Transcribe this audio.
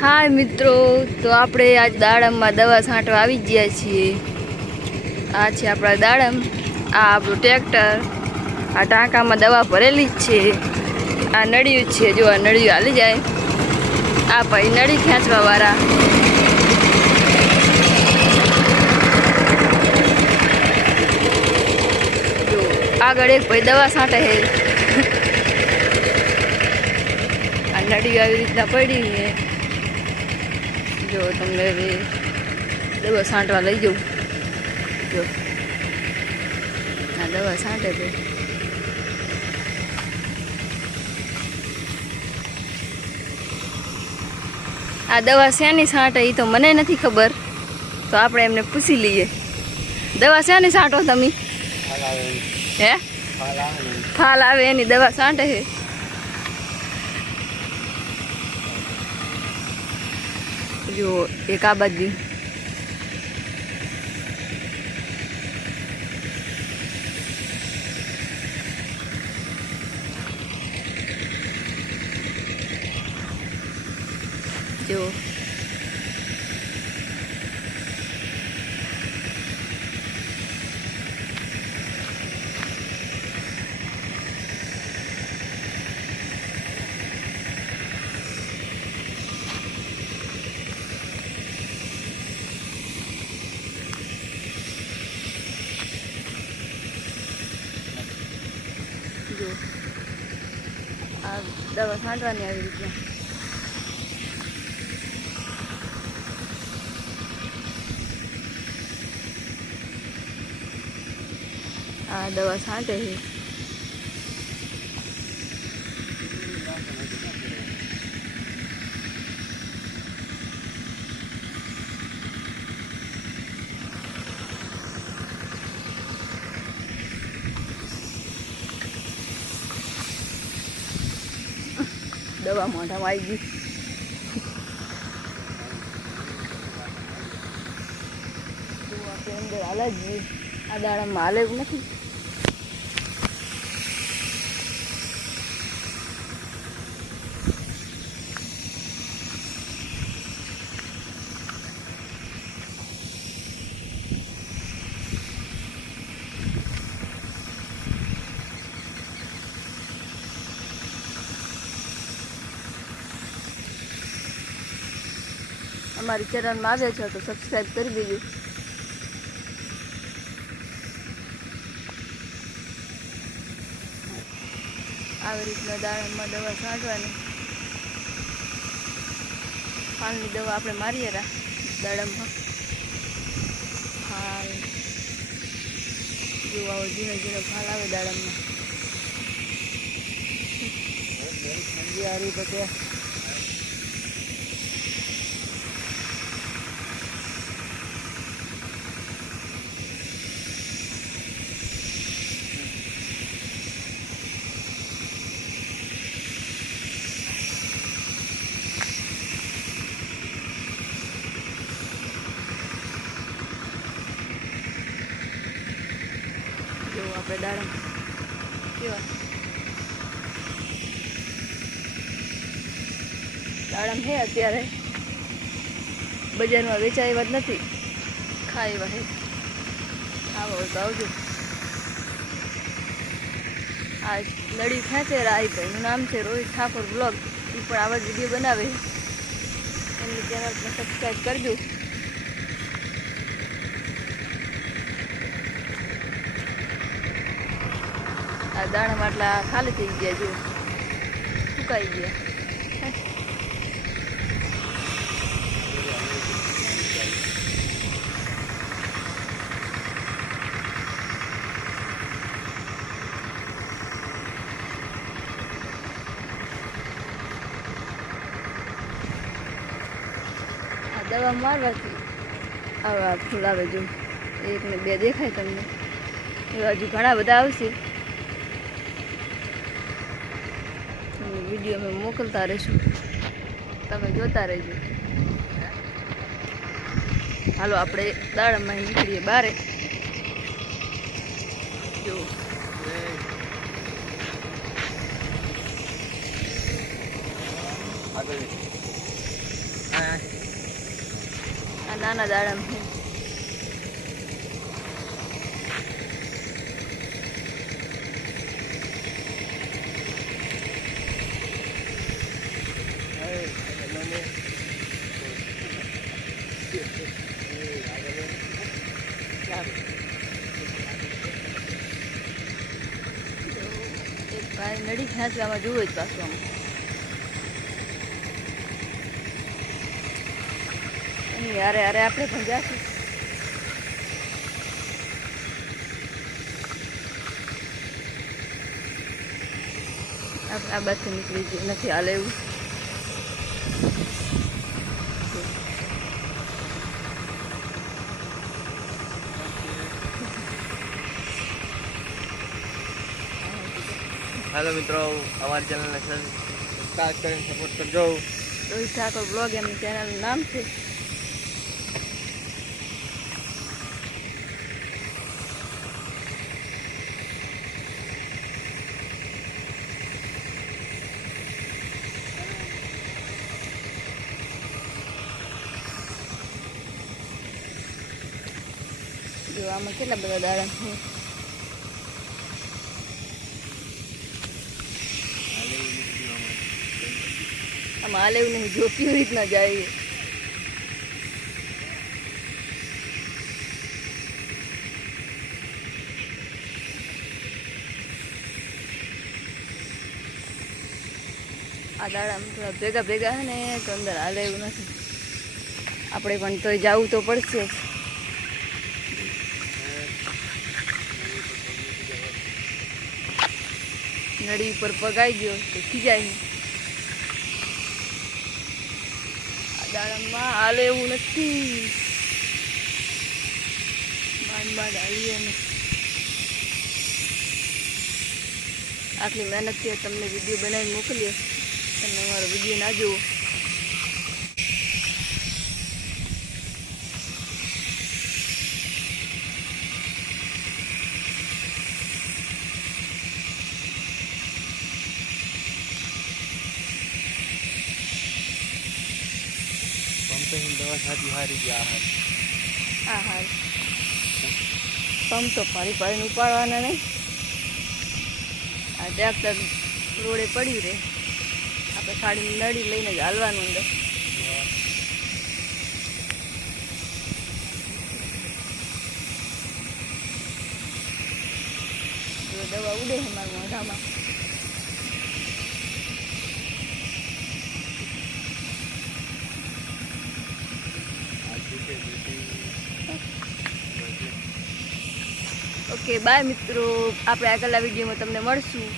હાય મિત્રો, તો આપણે આજ દાડમમાં દવા છાંટવા આવી ગયા છીએ. આ છે આપણા દાડમ, આ આપણું ટ્રેક્ટર, આ ટાંકામાં દવા ભરેલી જ છે. આ નળિયું છે, જો આ નળિયું હાલી જાય. આ ભાઈ નળી ખેંચવા વાળા. જો આગળ એક ભાઈ દવા છાંટે છે. આ નળી આવી રીતના પડી છે. જો તમને દવા છાંટવા લઈ જાઉં. જો આ દવા છાંટે છે. આ દવા શેની છાંટે એ તો મને નથી ખબર, તો આપણે એમને પૂછી લઈએ. દવા શેની છાંટો તમે? હે, ફાલ આવે એની દવા છાંટે છે. જો એક આ બાજુ જો જો આ દવા છાંટવાની આવી રીતે. આ દવા છાંટે છે. દવા મોઢામાં આવી ગઈ. આપણે અંદર હાલે જ જઈએ. આ દાડામાં હાલે એવું નથી. અમારી ચેનલમાં આવે છે તો સબસ્ક્રાઈબ કરી દેજો. આવી રીતના દાડમમાં દવા છાંટવાની. ફાલની દવા આપણે મારીએ દાડમમાં. ફાલ જો આવો ઝીણો ઝીણો ફાલ આવે દાડમમાં. આ રીતે આપણે દાડમ કેવા દાડમ હે અત્યારે બજારમાં વેચાય એવા જ નથી. ખાય એવા હે. ખાવા હોય તો આવજો. આ નળી ખેંચે આ ભાઈનું નામ છે રોહિત ઠાકોર બ્લોગ. એ પણ આવા જ વિડીયો બનાવે. એમની ચેનલ પર સબસ્ક્રાઈબ કરજો. આ દાણા માટલા ખાલી થઈ ગયા, જો સુકાઈ ગયા. આ દવા મારવાથી આવા ફૂલ આવે. જો 1 ને 2 દેખાય તમને. એવા હજુ ઘણા બધા આવશે. વિડીયો અમે મોકલતા રહીશું, તમે જોતા રહેજો. હાલો આપણે દાડમમાં નીકળીએ બારે. જો આ નાના દાડમ છે. એક ભાઈ નડી ખેંચવામાં જુઓ જ પાછું આમ. અરે અરે આપણે પણ જાશું. આ બાજુ નીકળી ગયું નથી હાલે એવું. हेलो मित्रों, हमारी चैनल ने सब्सक्राइब करें, सपोर्ट करजो. રોહિત ઠાકોર બ્લોગ એમની ચેનલનું નામ છે. જો આમાં કેટલા બધા દાડા છે. આમાં હાલે એવું નહીં, જો કેવી રીતના જાય. આ દાડામાં થોડા ભેગા ભેગા છે ને તો અંદર હાલે એવું નથી. આપણે પણ તોય જવું તો પડશે. નળી ઉપર પગાઈ ગયો તો ખીજાય. આ દાડામાં હાલે એવું નથી. માંડ માંડ હાલીએ ને આટલી મહેનતથી તમને વિડીયો બનાવી મોકલીએ. તમે અમારો વિડીયો ના જુઓ. दवा शादी हारी गया है. હા હા પંપ તો પાણી પાણીને ઉપાડવાના નહીં. આ ટ્રેક્ટર રોડે પડ્યું રહે. આપણે ખાડી નળી લઈને જ હાલવાનું અંદર. દવા ઉડે છે મારા મોઢામાં. ઓકે બાય મિત્રો, આપણે આગળના વિડીયોમાં તમને મળશું.